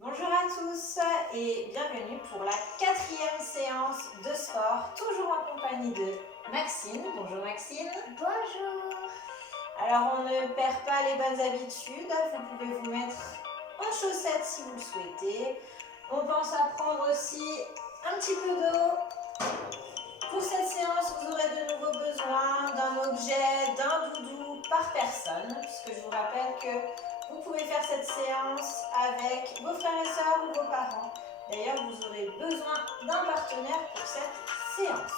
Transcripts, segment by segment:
Bonjour à tous et bienvenue pour la 4e séance de sport, toujours en compagnie de Maxine. Bonjour Maxine. Bonjour. Alors on ne perd pas les bonnes habitudes, vous pouvez vous mettre en chaussettes si vous le souhaitez. On pense à prendre aussi un petit peu d'eau. Pour cette séance, vous aurez de nouveau besoin d'un objet, d'un doudou par personne, puisque je vous rappelle que vous pouvez faire cette séance avec vos frères et sœurs ou vos parents. D'ailleurs, vous aurez besoin d'un partenaire pour cette séance.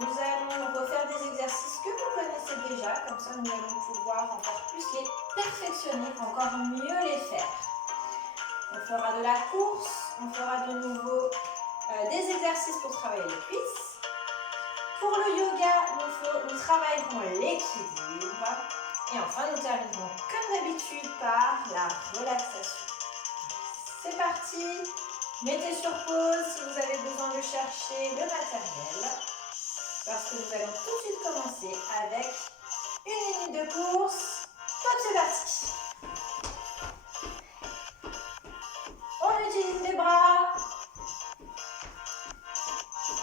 Nous allons refaire des exercices que vous connaissez déjà, comme ça nous allons pouvoir encore plus les perfectionner, encore mieux les faire. On fera de la course, on fera de nouveau des exercices pour travailler les cuisses. Pour le yoga, nous travaillerons l'équilibre. Et enfin, nous terminerons comme d'habitude par la relaxation. C'est parti. Mettez sur pause si vous avez besoin de chercher le matériel. Parce que nous allons tout de suite commencer avec une minute de course. Top, c'est parti. On utilise les bras.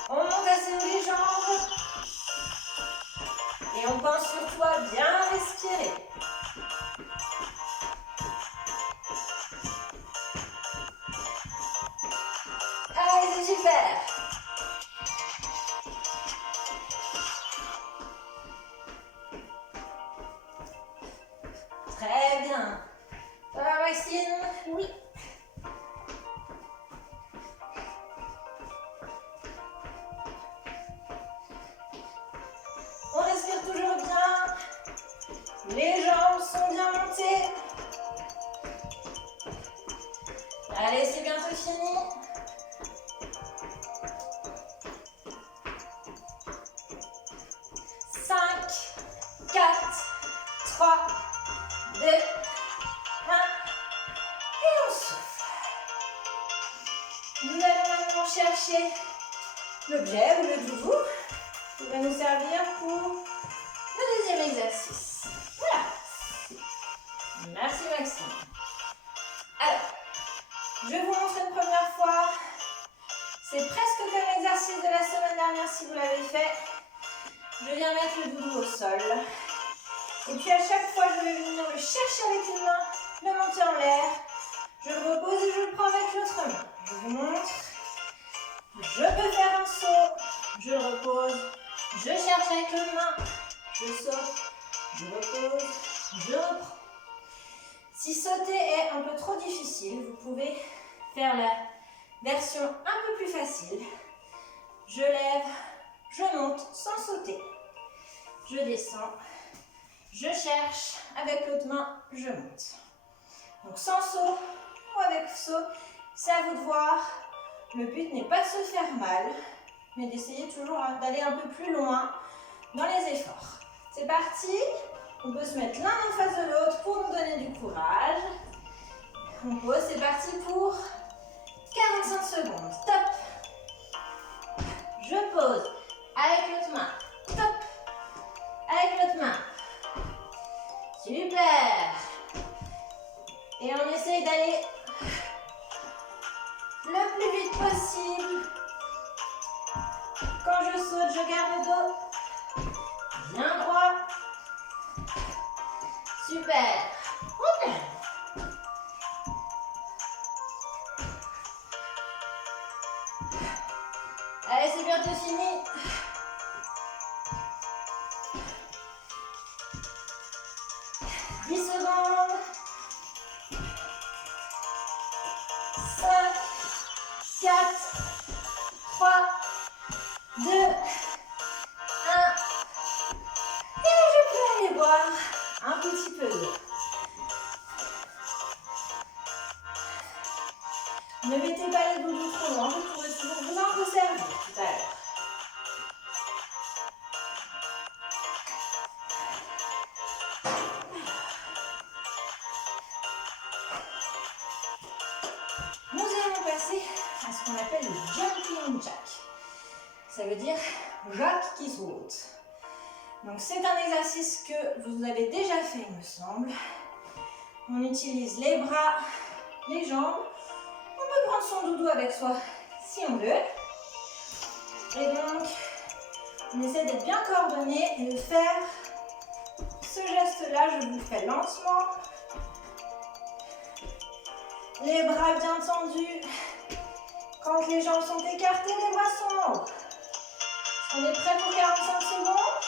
On monte assez haut les jambes. Et on pense surtout à bien respirer. Allez, c'est super. Très bien. Ça va Maxime? Oui. On respire toujours bien. Les jambes sont bien montées. Allez, c'est bientôt fini. 5, 4, 3, 2, 1. Et on souffle. Nous allons maintenant chercher l'objet ou le doudou qui va nous servir pour le deuxième exercice. Voilà. Merci Maxime. Alors, je vais vous montrer une première fois. C'est presque comme l'exercice de la semaine dernière si vous l'avez fait. Je viens mettre le doudou au sol. Et puis à chaque fois, je vais venir le chercher avec une main, le monter en l'air. Je le repose et je le prends avec l'autre main. Je vous montre. Je peux faire un saut. Je le repose. Je cherche avec l'autre main. Je saute. Je repose. Je reprends. Si sauter est un peu trop difficile, vous pouvez faire la version un peu plus facile. Je lève, je monte sans sauter. Je descends, je cherche, avec l'autre main, je monte. Donc sans saut ou avec saut, c'est à vous de voir. Le but n'est pas de se faire mal, mais d'essayer toujours d'aller un peu plus loin dans les efforts. C'est parti. On peut se mettre l'un en face de l'autre pour nous donner du courage. On pose, c'est parti pour 45 secondes. Top. Je pose avec l'autre main. Top. Avec l'autre main. Super. Et on essaye d'aller le plus vite possible. Quand je saute, je garde le dos bien droit. Super. Ok. Allez, c'est bientôt fini. Secondes. 5, 4, 3, 2, 1. Et je peux aller boire un petit peu d'eau. Ne mettez pas les doudous trop loin, vous pourrez toujours vous en resservir tout à l'heure. Nous allons passer à ce qu'on appelle le jumping jack. Ça veut dire Jacques qui saute. Donc c'est un exercice que vous avez déjà fait, il me semble. On utilise les bras, les jambes. prendre son doudou avec soi si on veut. Et donc, on essaie d'être bien coordonné et de faire ce geste-là. Je vous le fais lentement. Les bras bien tendus. Quand les jambes sont écartées, les bras sont en haut. On est prêt pour 45 secondes?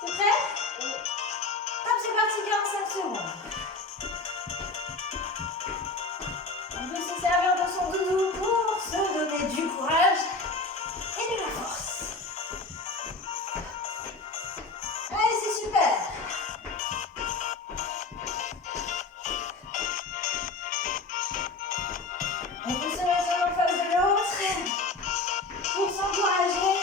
C'est prêt? Hop, c'est parti, 45 secondes. On peut se servir de son doudou pour se donner du courage et de la force. Allez, c'est super. On peut se mettre l'un en face de l'autre pour s'encourager.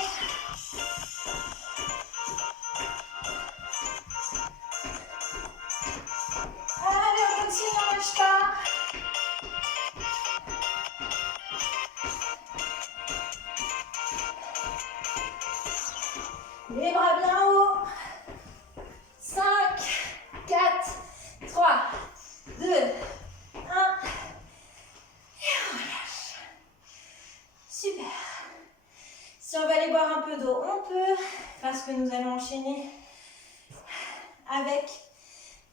Allez, on continue, on ne lâche pas. Les bras bien haut. 5, 4, 3, 2, 1. Et on relâche. Super. Si on va aller boire un peu d'eau, on peut, parce que nous allons enchaîner avec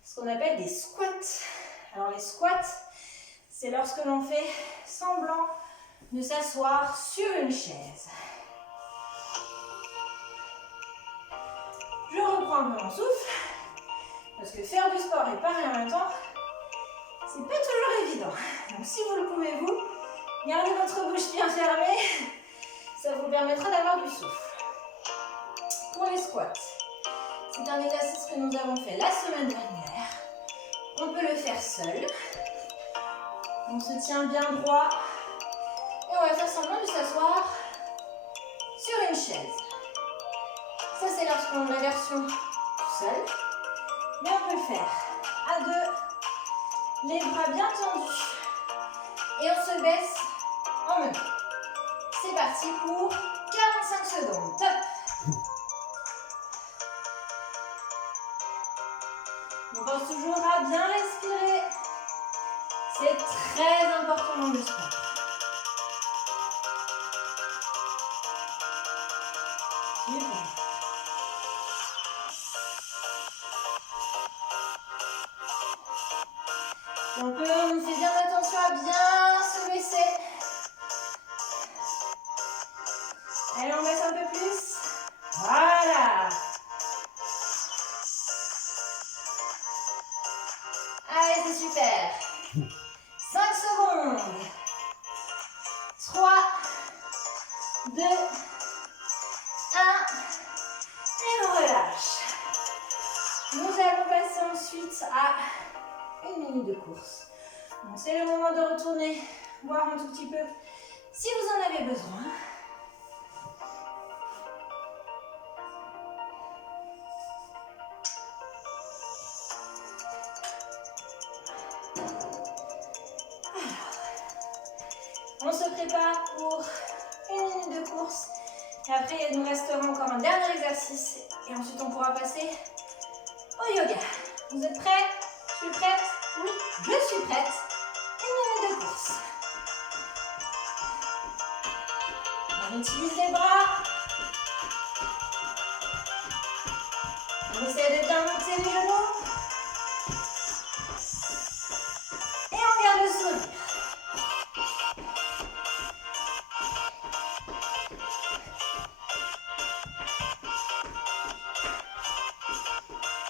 ce qu'on appelle des squats. Alors les squats, c'est lorsque l'on fait semblant de s'asseoir sur une chaise. Je reprends un peu mon souffle, parce que faire du sport et parler en même temps, c'est pas toujours évident. Donc si vous le pouvez, vous, gardez votre bouche bien fermée, ça vous permettra d'avoir du souffle. Pour les squats, c'est un exercice que nous avons fait la semaine dernière. On peut le faire seul. On se tient bien droit et on va faire semblant de s'asseoir sur une chaise. Ça, c'est lorsqu'on a la version tout seul. Mais on peut le faire à deux, les bras bien tendus. Et on se baisse en même temps. C'est parti pour 45 secondes. Top! On pense toujours à bien respirer. C'est très important dans le sport. Super. Donc on fait bien attention à bien se baisser. Allez, on baisse un peu plus. Voilà. Allez, c'est super. 5 secondes. 3, 2, 1. Et on relâche. Nous allons passer ensuite à une minute de course. Donc c'est le moment de retourner boire un tout petit peu si vous en avez besoin. On se prépare pour une minute de course et après il nous restera encore un dernier exercice et ensuite on pourra passer au yoga. Vous êtes prêts? Je suis prête? Oui, je suis prête. Une minute de course. On utilise les bras. On essaie de bien monter les genoux. Et on garde le sourire.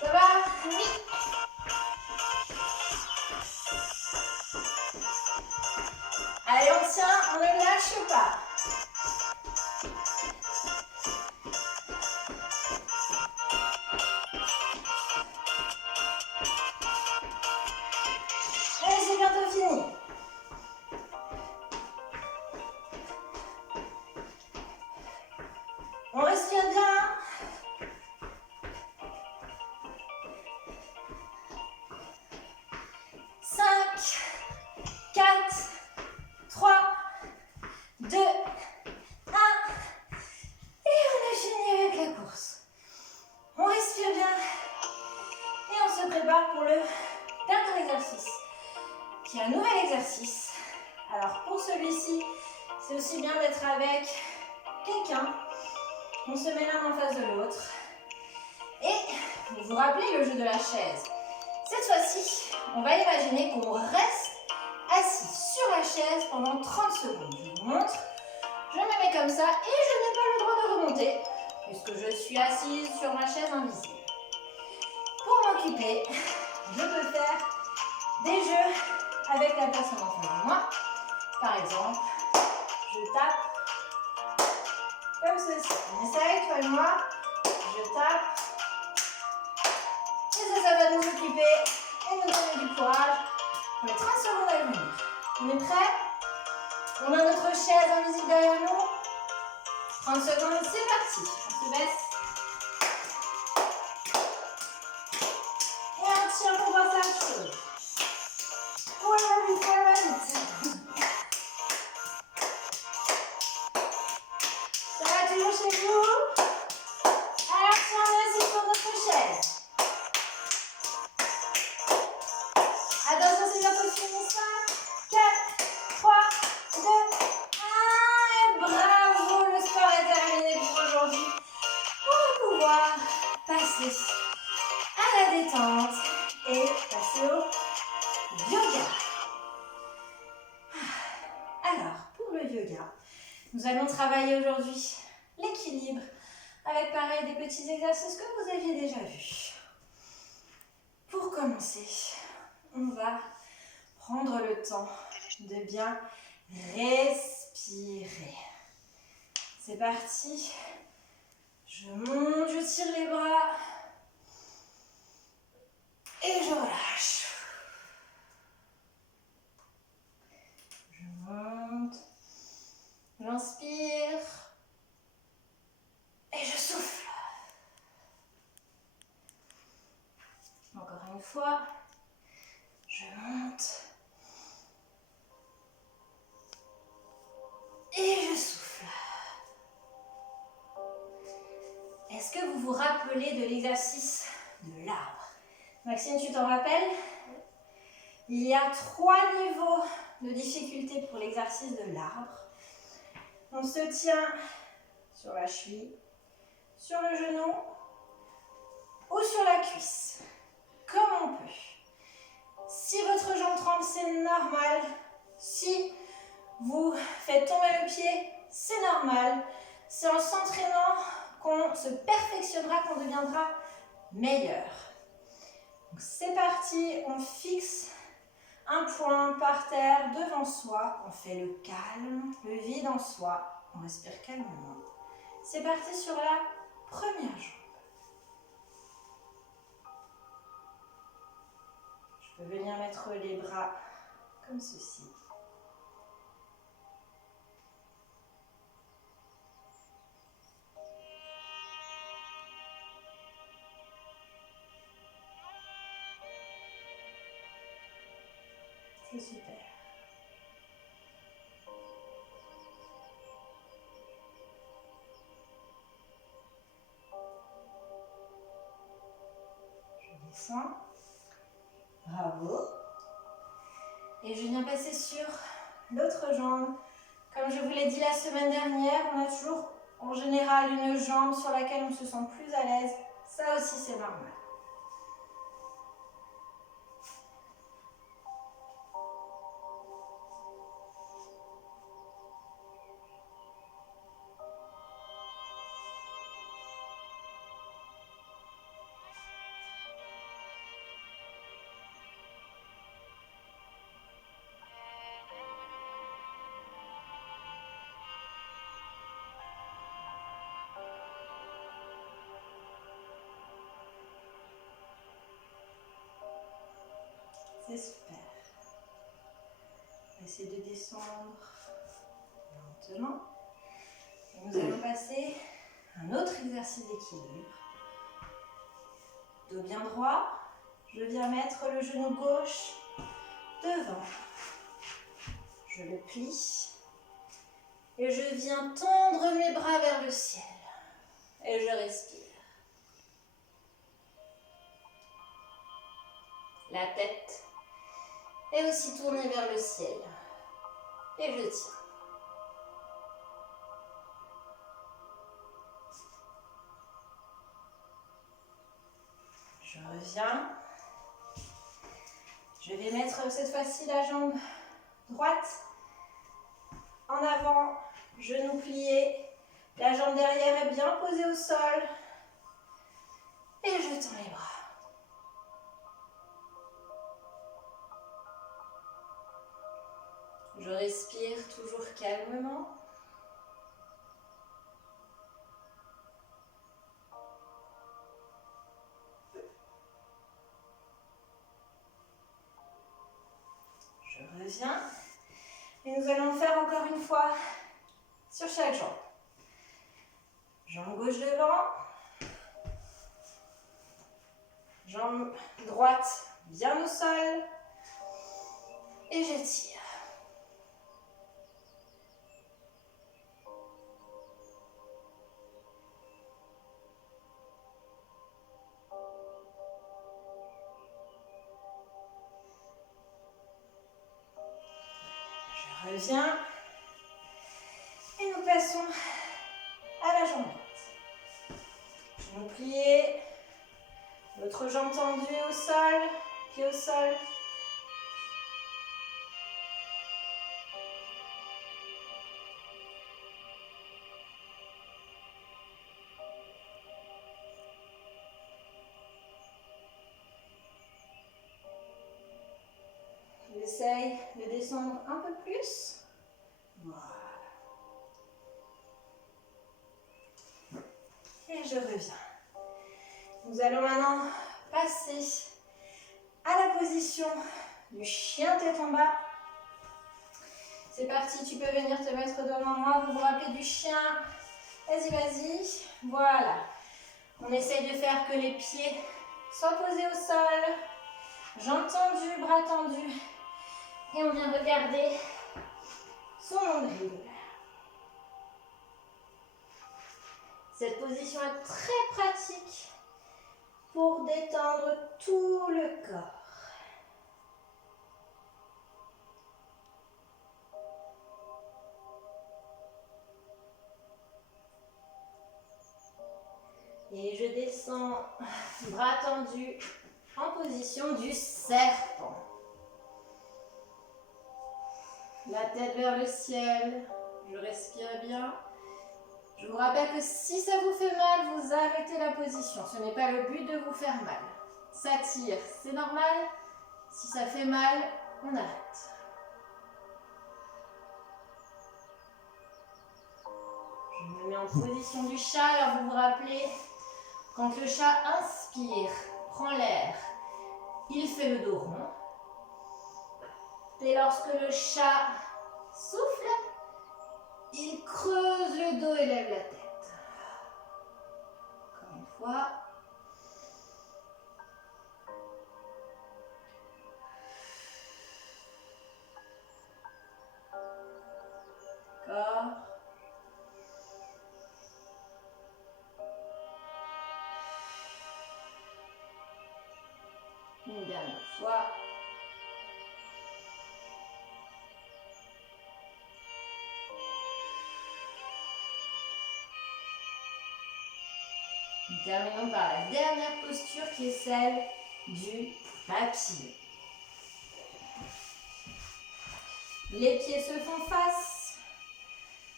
Ça va? Oui. Allez, on tient, on ne lâche pas. Allez, c'est bientôt fini. On respire bien. Pour le dernier exercice, qui est un nouvel exercice Alors pour celui-ci, c'est aussi bien d'être avec quelqu'un. On se met l'un en face de l'autre. Et vous vous rappelez le jeu de la chaise. Cette fois-ci, on va imaginer qu'on reste assis sur la chaise pendant 30 secondes. Je vous montre. Je me mets comme ça et je n'ai pas le droit de remonter puisque je suis assise sur ma chaise invisible. Pour m'occuper, je peux faire des jeux avec la personne en face de moi. Par exemple, je tape comme ceci. On essaye, toi et moi. Je tape. Et ça va nous occuper et nous donner du courage pour les 30 secondes à venir. On est prêts? On a notre chaise invisible derrière nous. 30 secondes, c'est parti. On se baisse. Et on tire pour passer à autre chose. On va vite, on va vite. Ça va toujours chez vous? Alors si on est assis sur notre chaise. Attention, c'est bientôt fini. 5, 4, 3, 2, 1. Et bravo, le sport est terminé pour aujourd'hui. On va pouvoir passer à la détente et passer au yoga. Alors, pour le yoga, nous allons travailler aujourd'hui l'équilibre avec pareil des petits exercices que vous aviez déjà vus. Pour commencer, on va prendre le temps de bien respirer. C'est parti. Je monte, je tire les bras et je relâche. Je monte, j'inspire et je souffle. Encore une fois, je monte et je souffle. Est-ce que vous vous rappelez de l'exercice de l'arbre? Maxime, tu t'en rappelles? Il y a 3 niveaux de difficulté pour l'exercice de l'arbre. On se tient sur la cheville, sur le genou ou sur la cuisse, comme on peut. Si votre jambe tremble, c'est normal. Si vous faites tomber le pied, c'est normal. C'est en s'entraînant qu'on se perfectionnera, qu'on deviendra meilleur. Donc c'est parti, on fixe un point par terre devant soi. On fait le calme, le vide en soi. On respire calmement. C'est parti sur la première jambe. Je peux venir mettre les bras comme ceci. C'est super. Je descends. Bravo. Et je viens passer sur l'autre jambe. Comme je vous l'ai dit la semaine dernière, on a toujours en général une jambe sur laquelle on se sent plus à l'aise. Ça aussi, c'est normal. C'est super. On va essayer de descendre lentement. Et nous allons passer à un autre exercice d'équilibre. Dos bien droit. Je viens mettre le genou gauche devant. Je le plie. Et je viens tendre mes bras vers le ciel. Et je respire. La tête est aussi tournée vers le ciel. Et je tire. Je reviens. Je vais mettre cette fois-ci la jambe droite en avant, genou plié. La jambe derrière est bien posée au sol. Et je tends les bras. Je respire toujours calmement. Je reviens. Et nous allons le faire encore une fois sur chaque jambe. Jambe gauche devant. Jambe droite bien au sol. Et j'étire. Je reviens. Et nous passons à la jambe droite. Genou plié. L'autre jambe tendue au sol. Pied au sol. J'essaye de descendre un peu plus. Voilà. Et je reviens. Nous allons maintenant passer à la position du chien tête en bas. C'est parti, tu peux venir te mettre devant moi. Vous vous rappelez du chien? Vas-y, vas-y. Voilà. On essaye de faire que les pieds soient posés au sol. Jambes tendues, bras tendus. Et on vient regarder son nombril. Cette position est très pratique pour détendre tout le corps. Et je descends, bras tendus, en position du serpent. La tête vers le ciel, je respire bien. Je vous rappelle que si ça vous fait mal, vous arrêtez la position. Ce n'est pas le but de vous faire mal. Ça tire, c'est normal. Si ça fait mal, on arrête. Je me mets en position du chat. Alors vous vous rappelez, quand le chat inspire, prend l'air, il fait le dos rond. Et lorsque le chat souffle, il creuse le dos et lève la tête. Encore une fois. Encore. Une dernière fois. Nous terminons par la dernière posture qui est celle du papillon. Les pieds se font face.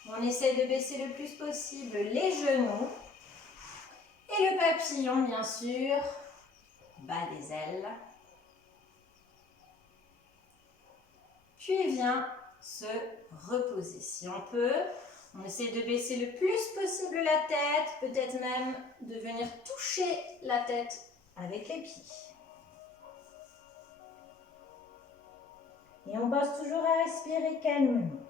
On essaie de baisser le plus possible les genoux. Et le papillon, bien sûr, bat des ailes. Puis vient se reposer. Si on peut, on essaie de baisser le plus possible la tête, peut-être même de venir toucher la tête avec les pieds. Et on pense toujours à respirer calmement.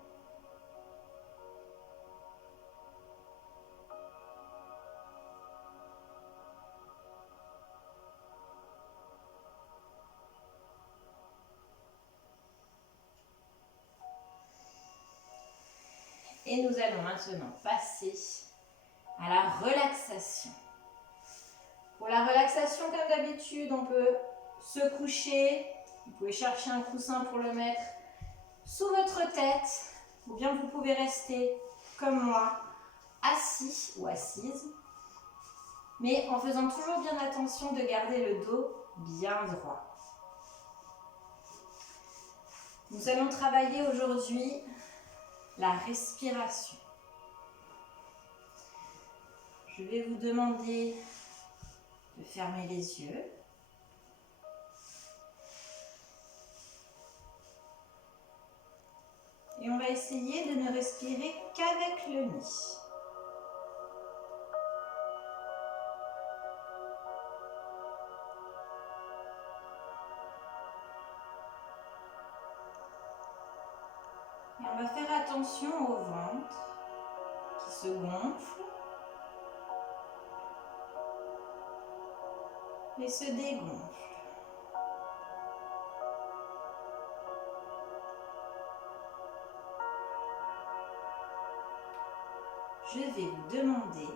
Et nous allons maintenant passer à la relaxation. Pour la relaxation, comme d'habitude, on peut se coucher. Vous pouvez chercher un coussin pour le mettre sous votre tête. ou bien vous pouvez rester comme moi, assis ou assise, mais en faisant toujours bien attention de garder le dos bien droit. Nous allons travailler aujourd'hui la respiration. Je vais vous demander de fermer les yeux. Et on va essayer de ne respirer qu'avec le nez. Et on va faire attention au ventre qui se gonfle et se dégonfle. Je vais vous demander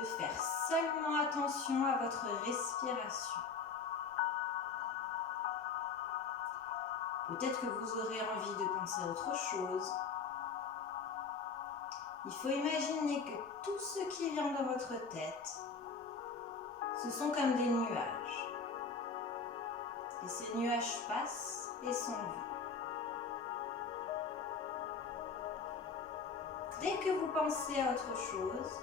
de faire seulement attention à votre respiration. Peut-être que vous aurez envie de penser à autre chose. Il faut imaginer que tout ce qui vient dans votre tête, ce sont comme des nuages. Et ces nuages passent et s'en vont. Dès que vous pensez à autre chose,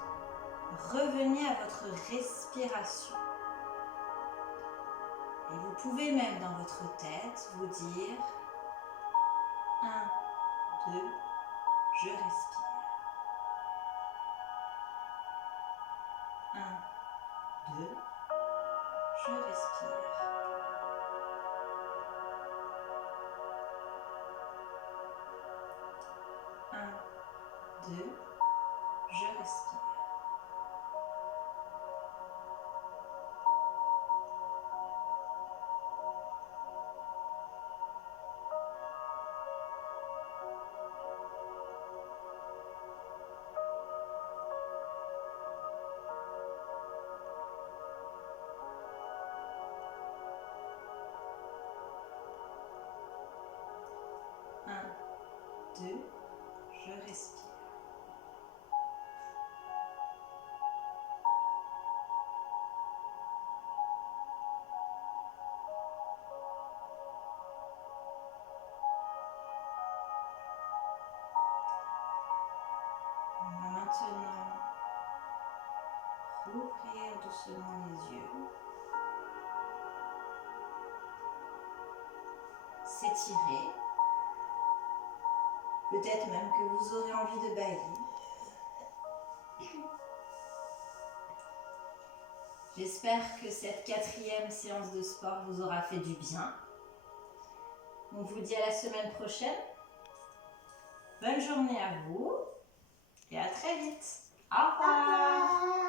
revenez à votre respiration. Et vous pouvez même dans votre tête vous dire 1, 2, je respire. 1, 2, je respire. 1, 2, je respire. 1, 2, je respire. On va maintenant rouvrir doucement les yeux, s'étirer, peut-être même que vous aurez envie de bâillir. J'espère que cette 4e séance de sport vous aura fait du bien. On vous dit à la semaine prochaine. Bonne journée à vous et à très vite. Au revoir.